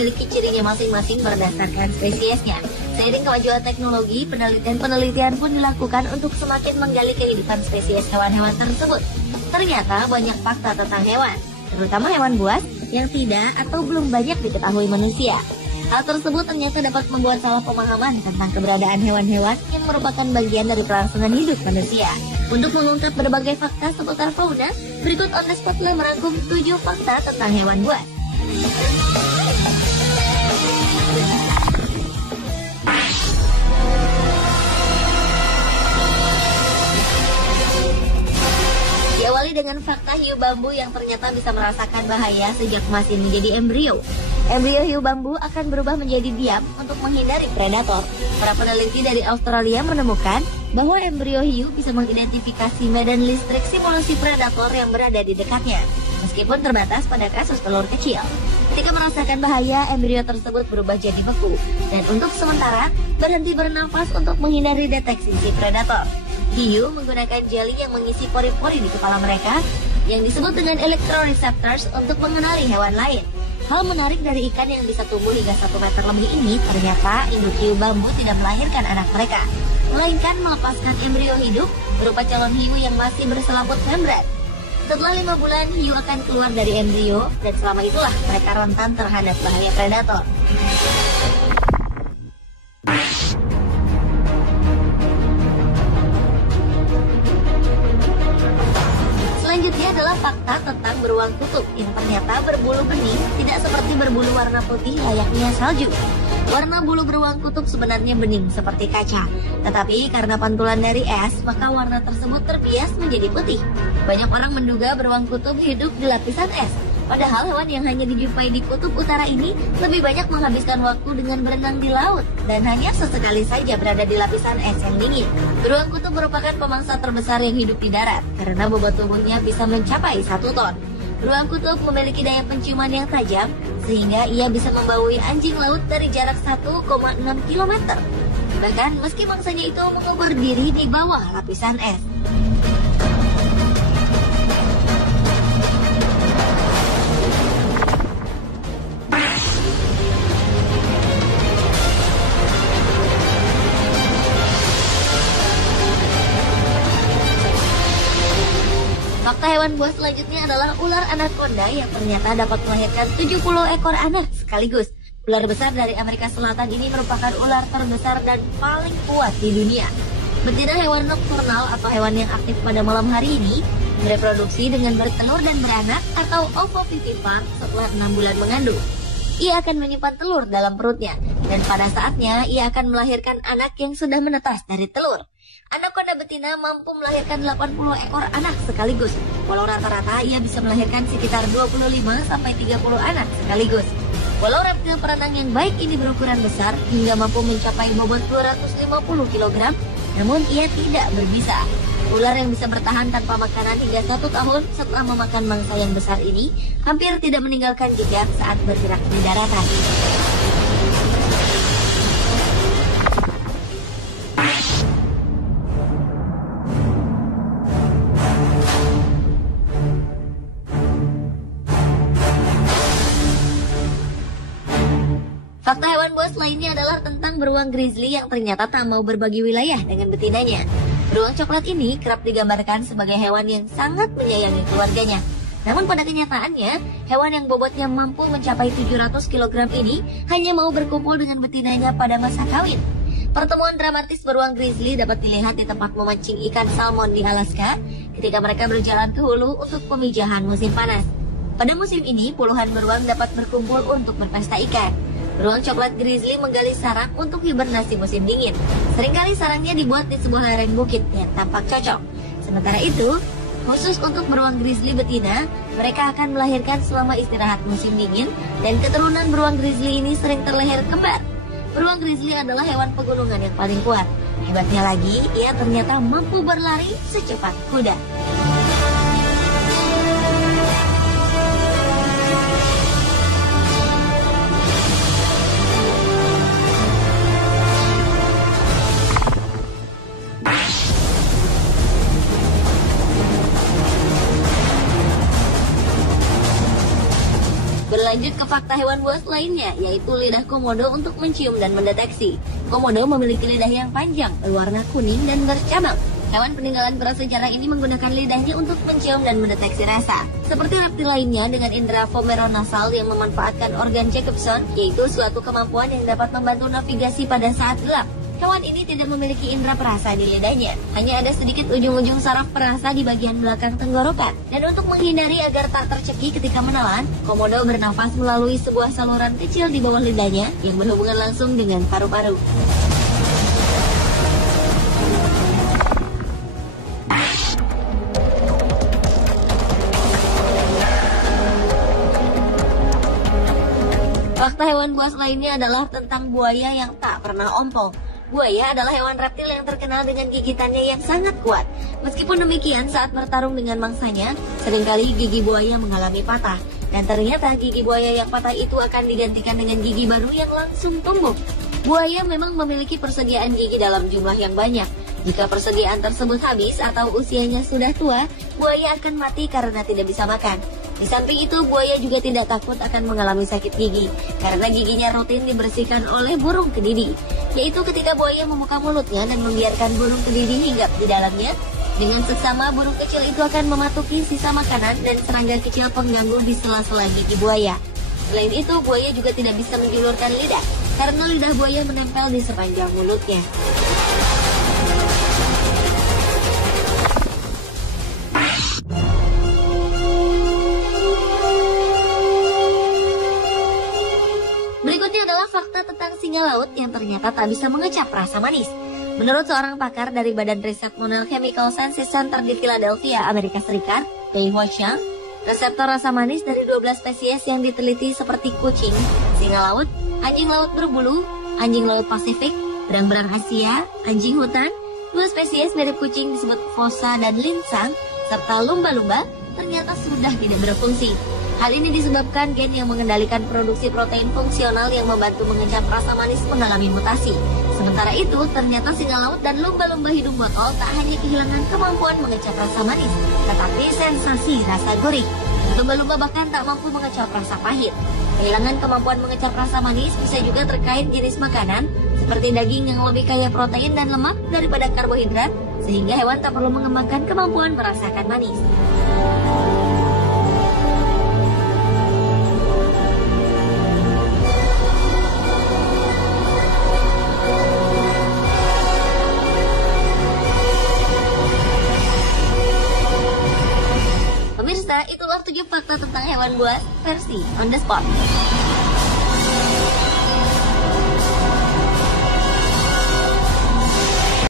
memiliki cirinya masing-masing berdasarkan spesiesnya. Seiring kemajuan teknologi, penelitian pun dilakukan untuk semakin menggali kehidupan spesies hewan-hewan tersebut. Ternyata banyak fakta tentang hewan, terutama hewan buas yang tidak atau belum banyak diketahui manusia. Hal tersebut ternyata dapat membuat salah pemahaman tentang keberadaan hewan-hewan yang merupakan bagian dari kelangsungan hidup manusia. Untuk mengungkap berbagai fakta seputar fauna, berikut On The Spot telah merangkum 7 fakta tentang hewan buas. Diawali dengan fakta hiu bambu yang ternyata bisa merasakan bahaya sejak masih menjadi embrio. Embrio hiu bambu akan berubah menjadi diam untuk menghindari predator. Para peneliti dari Australia menemukan bahwa embrio hiu bisa mengidentifikasi medan listrik simulasi predator yang berada di dekatnya, meskipun terbatas pada kasus telur kecil. Ketika merasakan bahaya, embrio tersebut berubah jadi beku, dan untuk sementara berhenti bernafas untuk menghindari deteksi si predator. Hiu menggunakan jeli yang mengisi pori-pori di kepala mereka yang disebut dengan electroreceptors untuk mengenali hewan lain. Hal menarik dari ikan yang bisa tumbuh hingga 1 meter lebih ini, ternyata induk hiu bambu tidak melahirkan anak mereka, melainkan melepaskan embrio hidup berupa calon hiu yang masih berselaput membran. Setelah 5 bulan, hiu akan keluar dari embrio, dan selama itulah mereka rentan terhadap bahaya predator. Selanjutnya adalah fakta tentang beruang kutub yang ternyata berbulu bening tidak seperti berbulu warna putih layaknya salju. Warna bulu beruang kutub sebenarnya bening seperti kaca, tetapi karena pantulan dari es, maka warna tersebut terbias menjadi putih. Banyak orang menduga beruang kutub hidup di lapisan es, padahal hewan yang hanya dijumpai di kutub utara ini lebih banyak menghabiskan waktu dengan berenang di laut dan hanya sesekali saja berada di lapisan es yang dingin. Beruang kutub merupakan pemangsa terbesar yang hidup di darat karena bobot tubuhnya bisa mencapai 1 ton. Beruang kutub memiliki daya penciuman yang tajam sehingga ia bisa membaui anjing laut dari jarak 1,6 km. Bahkan meski mangsanya itu mengubur diri di bawah lapisan es. Fakta hewan buas selanjutnya adalah ular anaconda yang ternyata dapat melahirkan 70 ekor anak sekaligus. Ular besar dari Amerika Selatan ini merupakan ular terbesar dan paling kuat di dunia. Betina hewan nokturnal atau hewan yang aktif pada malam hari ini bereproduksi dengan bertelur dan beranak atau ovovivipark setelah 6 bulan mengandung. Ia akan menyimpan telur dalam perutnya dan pada saatnya ia akan melahirkan anak yang sudah menetas dari telur. Anaconda betina mampu melahirkan 80 ekor anak sekaligus. Walau rata-rata ia bisa melahirkan sekitar 25-30 anak sekaligus. Walau reptil perenang yang baik ini berukuran besar hingga mampu mencapai bobot 250 kg, namun ia tidak berbisa. Ular yang bisa bertahan tanpa makanan hingga 1 tahun setelah memakan mangsa yang besar ini hampir tidak meninggalkan jejak saat bergerak di daratan. Fakta hewan buas lainnya adalah tentang beruang grizzly yang ternyata tak mau berbagi wilayah dengan betinanya. Beruang coklat ini kerap digambarkan sebagai hewan yang sangat menyayangi keluarganya. Namun pada kenyataannya, hewan yang bobotnya mampu mencapai 700 kg ini hanya mau berkumpul dengan betinanya pada masa kawin. Pertemuan dramatis beruang grizzly dapat dilihat di tempat memancing ikan salmon di Alaska ketika mereka berjalan ke hulu untuk pemijahan musim panas. Pada musim ini, puluhan beruang dapat berkumpul untuk berpesta ikan. Beruang coklat grizzly menggali sarang untuk hibernasi musim dingin. Seringkali sarangnya dibuat di sebuah lereng bukit yang tampak cocok. Sementara itu, khusus untuk beruang grizzly betina, mereka akan melahirkan selama istirahat musim dingin dan keturunan beruang grizzly ini sering terlahir kembar. Beruang grizzly adalah hewan pegunungan yang paling kuat. Hebatnya lagi, ia ternyata mampu berlari secepat kuda. Lanjut ke fakta hewan buas lainnya, yaitu lidah komodo untuk mencium dan mendeteksi. Komodo memiliki lidah yang panjang, berwarna kuning dan bercabang. Hewan peninggalan prasejarah ini menggunakan lidahnya untuk mencium dan mendeteksi rasa. Seperti reptil lainnya dengan indera vomeronasal yang memanfaatkan organ Jacobson, yaitu suatu kemampuan yang dapat membantu navigasi pada saat gelap. Hewan ini tidak memiliki indera perasa di lidahnya, hanya ada sedikit ujung-ujung saraf perasa di bagian belakang tenggorokan. Dan untuk menghindari agar tak tercekik ketika menelan, komodo bernafas melalui sebuah saluran kecil di bawah lidahnya yang berhubungan langsung dengan paru-paru. Fakta hewan buas lainnya adalah tentang buaya yang tak pernah ompong. Buaya adalah hewan reptil yang terkenal dengan gigitannya yang sangat kuat. Meskipun demikian, saat bertarung dengan mangsanya, seringkali gigi buaya mengalami patah. Dan ternyata gigi buaya yang patah itu akan digantikan dengan gigi baru yang langsung tumbuh. Buaya memang memiliki persediaan gigi dalam jumlah yang banyak. Jika persediaan tersebut habis atau usianya sudah tua, buaya akan mati karena tidak bisa makan. Di samping itu, buaya juga tidak takut akan mengalami sakit gigi, karena giginya rutin dibersihkan oleh burung kedidi. Yaitu ketika buaya membuka mulutnya dan membiarkan burung kedidi hinggap di dalamnya, dengan seksama burung kecil itu akan mematuki sisa makanan dan serangga kecil pengganggu di sela-sela gigi buaya. Selain itu, buaya juga tidak bisa menjulurkan lidah, karena lidah buaya menempel di sepanjang mulutnya. Berikutnya adalah fakta tentang singa laut yang ternyata tak bisa mengecap rasa manis. Menurut seorang pakar dari Badan Riset Monell Chemical Sciences Center di Philadelphia, Amerika Serikat, Pei Huoxiang, reseptor rasa manis dari 12 spesies yang diteliti seperti kucing, singa laut, anjing laut berbulu, anjing laut Pasifik, berang-berang Asia, anjing hutan, 2 spesies mirip kucing disebut fossa dan linsang, serta lumba-lumba ternyata sudah tidak berfungsi. Hal ini disebabkan gen yang mengendalikan produksi protein fungsional yang membantu mengecap rasa manis mengalami mutasi. Sementara itu, ternyata singa laut dan lumba-lumba hidung botol tak hanya kehilangan kemampuan mengecap rasa manis, tetapi sensasi rasa gurih. Lumba-lumba bahkan tak mampu mengecap rasa pahit. Kehilangan kemampuan mengecap rasa manis bisa juga terkait jenis makanan, seperti daging yang lebih kaya protein dan lemak daripada karbohidrat, sehingga hewan tak perlu mengembangkan kemampuan merasakan manis. Pemirsa, itulah 7 fakta tentang hewan buas versi on the spot.